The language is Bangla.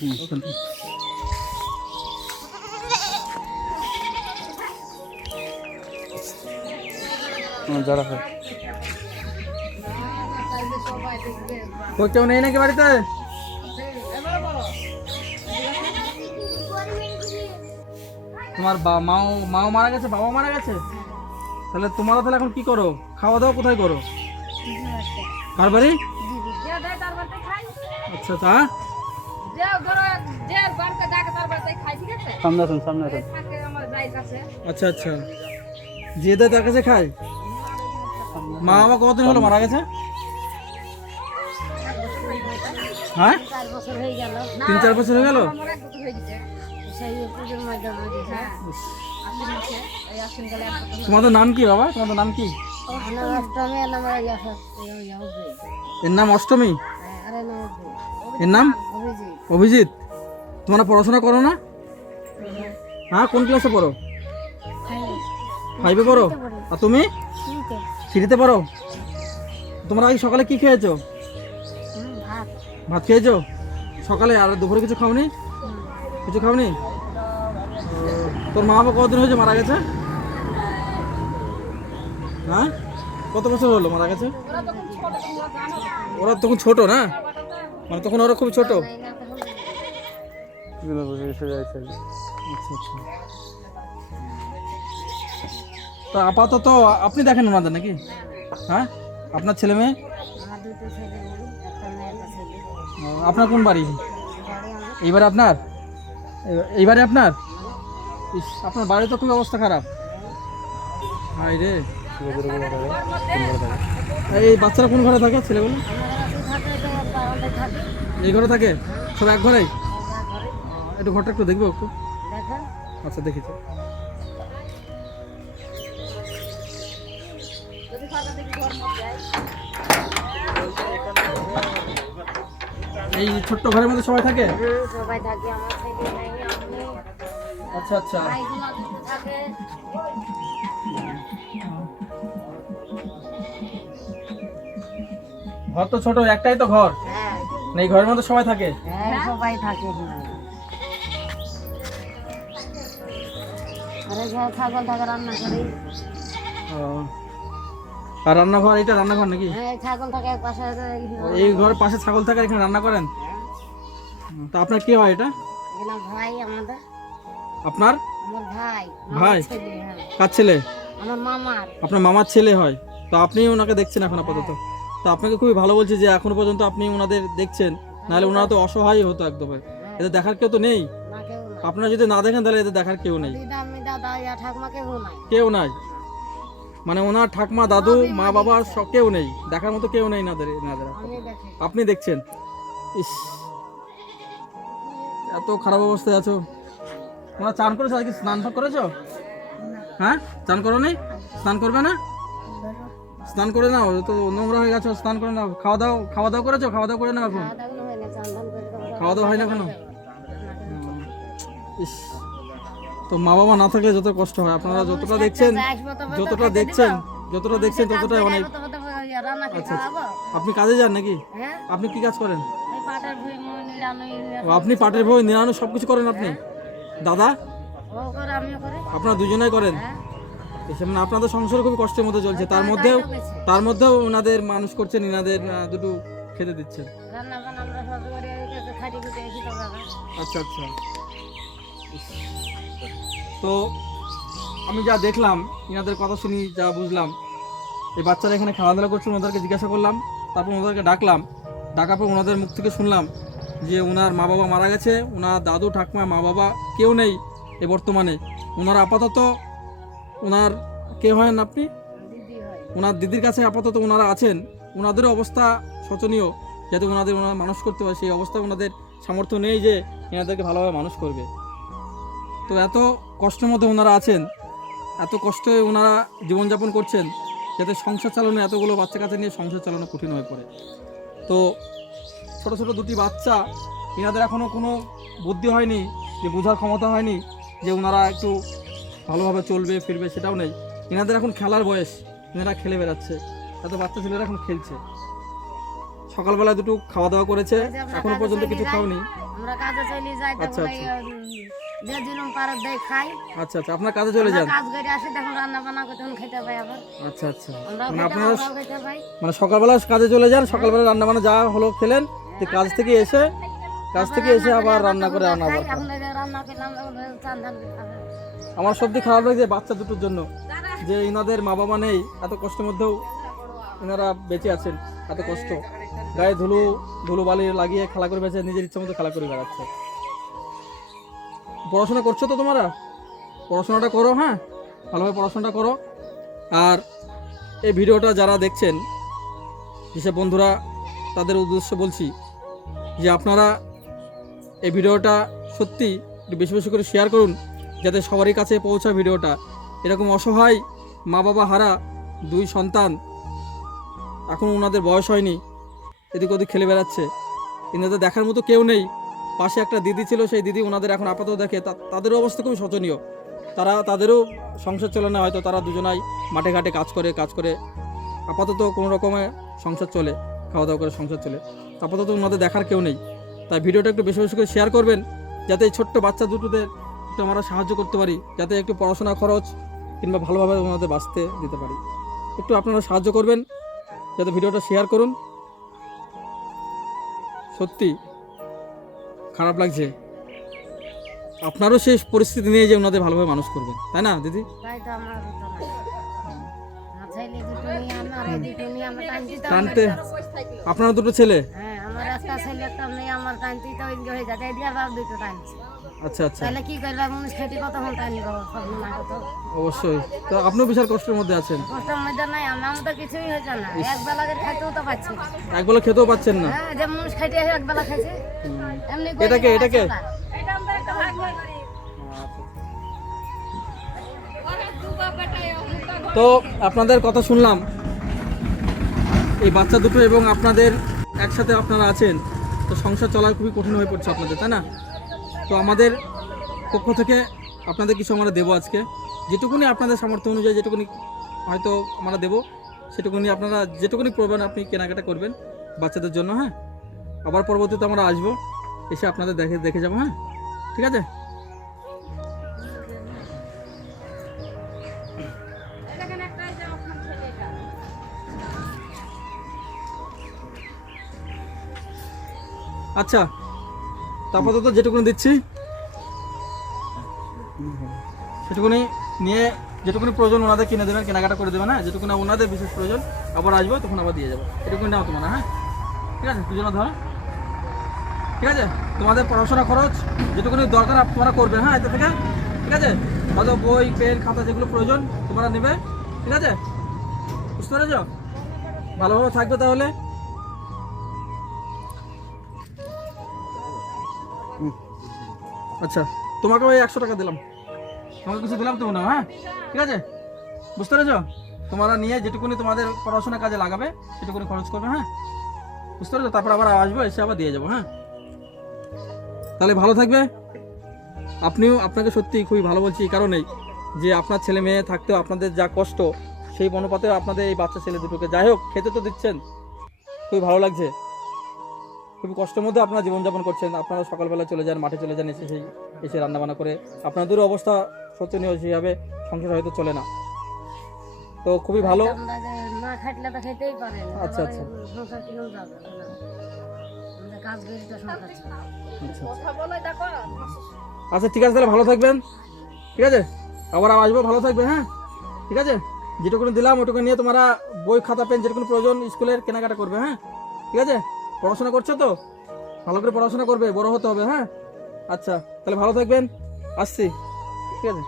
যারা কেউ নেই নাকি বাড়িতে? তোমার মাও মারা গেছে, বাবা মারা গেছে? তাহলে তোমরা তাহলে এখন কি করো? খাওয়া দাওয়া কোথায় করো? কার বাড়ি? আচ্ছা, তা সামনে আসুন, সামনে আসুন। আচ্ছা আচ্ছা, যে দেয় তার কাছে খায়। মা বাবা কতদিন হলো মারা গেছে? হ্যাঁ, 3-4 বছর হয়ে গেল। তোমাদের নাম কি বাবা? তোমাদের নাম কি? এর নাম অষ্টমী, এর নাম অভিজিৎ। তোমরা পড়াশোনা করো না? হ্যাঁ, কোন ক্লাসে পড়ো? 5-এ পড়ো। আর তুমি? 3-তে পড়ো। তোমরা আজ সকালে কি খেয়েছো? ভাত খেয়েছো সকালে? আর দুপুরে কিছু খাওনি? কিছু খাওনি? তোর মা বাবা কতদিন হয়েছে মারা গেছে? হ্যাঁ, কত বছর হলো মারা গেছে? ওরা তখন ছোট না, মানে তখন ওরা খুব ছোট। তো আপাতত আপনি দেখেন ওনাদের নাকি? হ্যাঁ, আপনার ছেলে মেয়ে? আপনার কোন বাড়ি? এইবারে আপনার? এইবারে আপনার? আপনার বাড়ি তো খুব অবস্থা খারাপ। হাই রে, এই বাচ্চারা কোন ঘরে থাকে? ছেলেগুলো এই ঘরে থাকে? সব এক ঘরেই? একটু ঘরটা একটু দেখবো একটু? আচ্ছা, দেখেছি। এই ছোট্ট ঘরের মধ্যে সবাই থাকে? সবাই থাকে, আমার থেকে নাই আপনি। আচ্ছা আচ্ছা, থাকে। ঘর তো ছোট, একটাই তো ঘর। হ্যাঁ, এই ঘরের মধ্যে সবাই থাকে? হ্যাঁ, সবাই থাকে। আরে ছাগল থাকে, রান্না করি। আর রান্নাঘর? এটা রান্নাঘর নাকি? হ্যাঁ, ছাগল থাকে এক পাশে। এই ঘরের পাশে ছাগল থাকে, এখানে রান্না করেন? তা আপনার কি হয় এটা? এগুলা ভাই আমাদের। আপনার? আমার ভাই। ভাই? ছেলে, হ্যাঁ। কার ছেলে? আমার মামার। আপনার মামার ছেলে হয়? তো আপনি ওনাকে দেখছেন এখন আপাতত? তো আপনাকে খুবই ভালো বলছি যে এখনো পর্যন্ত আপনি ওনাদের দেখছেন, নাহলে ওনারা তো অসহায় হতো একদম। এদের দেখার কেউ তো নেই। আপনারা যদি না দেখেন তাহলে এদের দেখার কেউ নেই। কেউ নাই, মানে ওনার ঠাকমা, দাদু, মা বাবা সব কেউ নেই, দেখার মতো কেউ নেই নাদের। আপনি দেখছেন? ইস, এত খারাপ অবস্থায় আছো। তোমরা চান করেছো? আজকে স্নান করেছো? হ্যাঁ, চান করো নি? স্নান করবে না? স্নান করে নাও, তো নোংরা হয়ে গেছো, স্নান করে নাও। খাওয়া দাওয়া করেছো? খাওয়া দাওয়া করে নাও এখন। খাওয়া দাওয়া হয় না কেন? ইস, তো মা বাবা না থাকলে যত কষ্ট হয়। আপনারা যতটা দেখছেন ততটাই অনেক। আচ্ছা, আপনি কাজে যান নাকি? আপনি কি কাজ করেন? আপনি পাটের বই নিরানো সবকিছু করেন আপনি? দাদা, আপনারা দুজনেই করেন? মানে আপনাদের সংসার খুবই কষ্টের মধ্যে চলছে, তার মধ্যেও ওনাদের মানুষ করছেন, ওনাদের দুটো খেতে দিচ্ছেন। আচ্ছা আচ্ছা, তো আমি যা দেখলাম, ইনাদের কথা শুনি যা বুঝলাম, এই বাচ্চারা এখানে খেলাধুলা করছেন, ওনাদেরকে জিজ্ঞাসা করলাম, তারপর ওনাদেরকে ডাকার পর ওনাদের মুখ থেকে শুনলাম যে ওনার মা বাবা মারা গেছে, ওনার দাদু ঠাকুমা, মা বাবা কেউ নেই এ বর্তমানে। ওনারা আপাতত, ওনার কে হয় আপনি? ওনার দিদির কাছে আপাতত ওনারা আছেন। ওনাদেরও অবস্থা শোচনীয়, যাতে ওনারা মানুষ করতে হয়, সেই অবস্থা ওনাদের সামর্থ্য নেই যে এনাদেরকে ভালোভাবে মানুষ করবে। তো এত কষ্টের মধ্যে ওনারা আছেন, এত কষ্টে ওনারা জীবনযাপন করছেন, যাতে সংসার চালানো, এতগুলো বাচ্চা কাচ্চা নিয়ে সংসার চালানো কঠিন হয়ে পড়ে। তো ছোট ছোট দুটি বাচ্চা, এনাদের এখনও কোনো বুদ্ধি হয়নি, যে বোঝার ক্ষমতা হয়নি যে ওনারা একটু ভালোভাবে চলবে ফিরবে, সেটাও নেই। এনাদের এখন খেলার বয়স, এনারা খেলে বেড়াচ্ছে, এত বাচ্চা ছেলেরা এখন খেলছে। সকালবেলা দুটো খাওয়া দাওয়া করেছে, এই যে আমরা এখনো কাজে পর্যন্ত চলে কিছু যাই। খাওনি। আমরা কাজে চলে যাই আচ্ছা, তখন যে দিলুম পারত দেই খাই। আচ্ছা আচ্ছা, আপনার কাজে চলে আমরা যান। কাজ করে আসি তখন রান্না বান্না করে তখন খেতে পাই আবার। আচ্ছা আচ্ছা, আমরাও মানে খেতে আপনারা আমরাও খেতে পাই। মানে সকালবেলা কাজে চলে যান, সকালবেলা রান্না বান্না যা হলো খেলেন, তো কাজ থেকে এসে আবার রান্না করে তখন আবার খাই। খান। এখন এই যে রান্না করলাম এখন চান ধান খাবে। আমার সত্যি খারাপ লাগছে বাচ্চা দুটোর জন্য, যে ইনাদের মা বাবা নেই, এত কষ্টের মধ্যেও এনারা বেঁচে আছেন। এত কষ্ট, গায়ে ধুলো বালি লাগিয়ে খেলা করে বেঁচে, নিজের ইচ্ছা মতো খেলা করে বেড়াচ্ছে। পড়াশোনা করছো তো তোমরা? পড়াশোনাটা করো, হ্যাঁ, ভালোভাবে পড়াশোনাটা করো। আর এই ভিডিওটা যারা দেখছেন, যেসব বন্ধুরা, তাদের উদ্দেশ্য বলছি যে আপনারা এই ভিডিওটা সত্যি একটু বেশি বেশি করে শেয়ার করুন, যাতে সবারই কাছে পৌঁছায় ভিডিওটা। এরকম অসহায় মা বাবা হারা দুই সন্তান, এখন ওনাদের বয়স হয়নি, এদিক ওদিক খেলে বেড়াচ্ছে, এনাদের দেখার মতো কেউ নেই। পাশে একটা দিদি ছিল, সেই দিদি ওনাদের এখন আপাতত দেখে, তাদেরও অবস্থা খুবই শোচনীয়। তাদেরও সংসার চলে না, হয়তো তারা দুজনাই মাঠে ঘাটে কাজ করে আপাতত কোনো রকমে সংসার চলে, খাওয়া দাওয়া করে সংসার চলে। আপাতত ওনাদের দেখার কেউ নেই। তাই ভিডিওটা একটু বেশি বেশি করে শেয়ার করবেন, যাতে এই ছোট্ট বাচ্চা দুটোদের একটু আমরা সাহায্য করতে পারি, যাতে একটু পড়াশোনা খরচ কিংবা ভালোভাবে ওনাদের বাঁচতে দিতে পারি। একটু আপনারা সাহায্য করবেন, যাতে ভিডিওটা শেয়ার করুন। সত্যি খারাপ লাগছে, আপনারও সেই পরিস্থিতি নিয়ে যে ওনাদের ভালোভাবে মানুষ করবেন, তাই না দিদি? তাই তো আমার হতো না। আমার ছেলে দুটো নিয়ে আমার এই দুটো নিয়ে আমরা টানতে আপনার দুটো ছেলে? হ্যাঁ, আমার একটা ছেলে একটা মেয়ে, আমার টানতেই তো ওইদিকে হয়ে যাচ্ছে, এদিকে আবার দুটো টানছে। আচ্ছা আচ্ছা, তাহলে কি করবে, মানুষ খেতে কতক্ষণ টানি বাবা, সব না কত অবশ্যই। তো আপনিও বিশাল কষ্টের মধ্যে আছেন। কষ্টের মধ্যে নাই, আমার তো কিছুই হয়েছে না, এক বেলা করে খাইতেও তো পাচ্ছি না। একবেলা খেতেও পাচ্ছেন না? হ্যাঁ, যে মানুষ খাইতে এক বেলা খাইছে এমনি করে এটাকে তো আপনাদের কথা শুনলাম, এই বাচ্চা দুটো এবং আপনাদের একসাথে আপনারা আছেন, তো সংসার চলা খুবই কঠিন হয়ে পড়ছে আপনাদের, তাই না? তো আমাদের পক্ষ থেকে আপনাদের কিছু আমরা দেবো আজকে, যেটুকুনি আপনাদের সামর্থ্য অনুযায়ী যেটুকুনি হয়তো আমরা দেবো, সেটুকুনি আপনারা যেটুকুনি প্রয়োজন আপনি কেনাকাটা করবেন বাচ্চাদের জন্য, হ্যাঁ। আবার পরবর্তীতে আমরা আসবো, এসে আপনাদের দেখে যাবো, হ্যাঁ, ঠিক আছে? আচ্ছা, তারপর তো যেটুকুনি দিচ্ছি সেটুকুনি নিয়ে যেটুকুনি প্রয়োজন ওনাদের কিনে দেবেন, কেনাকাটা করে দেবেন, হ্যাঁ। যেটুকুনি ওনাদের বিশেষ প্রয়োজন, আবার আসবো তখন আবার দিয়ে যাবো। এটুকুনি নাও তোমার, হ্যাঁ, ঠিক আছে? দুজনে ধরো, ঠিক আছে? তোমাদের পড়াশোনা খরচ যেটুকুনি দরকার তোমরা করবে, হ্যাঁ, এতে থেকে, ঠিক আছে? হয়তো বই পেন খাতা যেগুলো প্রয়োজন তোমরা নেবে, ঠিক আছে? বুঝতে পেরেছ? ভালোভাবে থাকবে তাহলে। আচ্ছা, তোমাকে ওই 100 টাকা দিলাম, তোমাকে কিছু দিলাম তো না, হ্যাঁ, ঠিক আছে? বুঝতে পেরেছ? তোমরা নিয়ে যেটুকুনি তোমাদের পড়াশোনা কাজে লাগাবে সেটুকুনি খরচ করবে, হ্যাঁ, বুঝতে পেরেছো? তারপর আবার আসবো, এসে আবার দিয়ে যাবো, হ্যাঁ। তাহলে ভালো থাকবে। আপনাকে সত্যি খুবই ভালো বলছি এই কারণেই যে আপনার ছেলে মেয়ে থাকতেও আপনাদের যা কষ্ট, সেই অনুপাতে আপনাদের এই বাচ্চা ছেলে দুটোকে যাই হোক খেতে তো দিচ্ছেন, খুবই ভালো লাগছে। খুবই কষ্টের মধ্যে আপনারা জীবনযাপন করছেন। আপনারা সকালবেলা চলে যান, মাঠে চলে যান, এসে রান্নাবান্না করে আপনাদেরও অবস্থা শোচনীয়, সেইভাবে সংসার হয়তো চলে না। তো খুবই ভালো। আমরা যে না খাইলে তো খেতেই পারে না। আচ্ছা আচ্ছা, সংসার কিরম যাবে না? আমরা কাজ করি তো সংসার চলে। আচ্ছা ঠিক আছে, তাহলে ভালো থাকবেন, ঠিক আছে? আবার আসবো, ভালো থাকবে, হ্যাঁ, ঠিক আছে? যেটুকুনি দিলাম ওটুকু নিয়ে তোমরা বই খাতা পেন যেটুকুনি প্রয়োজন স্কুলের কেনাকাটা করবে, হ্যাঁ, ঠিক আছে? পড়াশোনা করছো তো, ভালো করে পড়াশোনা করবে, বড় হতে হবে, হ্যাঁ। আচ্ছা, তাহলে ভালো থাকবেন, আসছি, ঠিক আছে?